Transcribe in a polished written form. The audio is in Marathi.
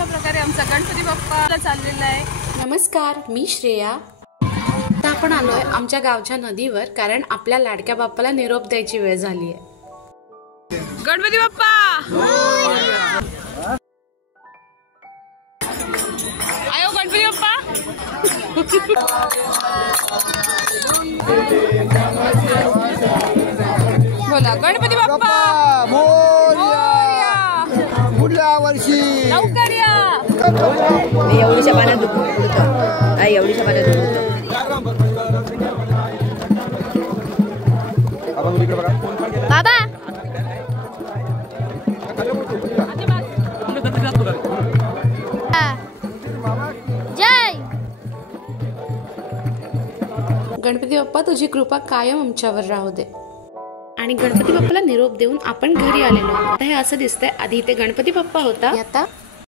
अशा प्रकारे आमचा गणपती बाप्पा चाललेला आहे. नमस्कार, मी श्रेया. आता आपण आलोय आमच्या गावच्या नदीवर, कारण आपल्या लाडक्या बाप्पाला निरोप द्यायची वेळ झाली आहे. गणपती बाप्पा आयो, गणपती बाप्पा. बोला गणपती बाप्पा पुढल्या वर्षी लवकर या. एवढीच्या पाण्यात दुखत आई, एवढीच्या पाण्यात दुखत. बाबा जय गणपती बाप्पा, तुझी कृपा कायम आमच्यावर राहू दे. आणि गणपती बाप्पाला निरोप देऊन आपण घरी आलेलो. आता हे असं दिसतंय, आधी इथे गणपती बाप्पा होता, आता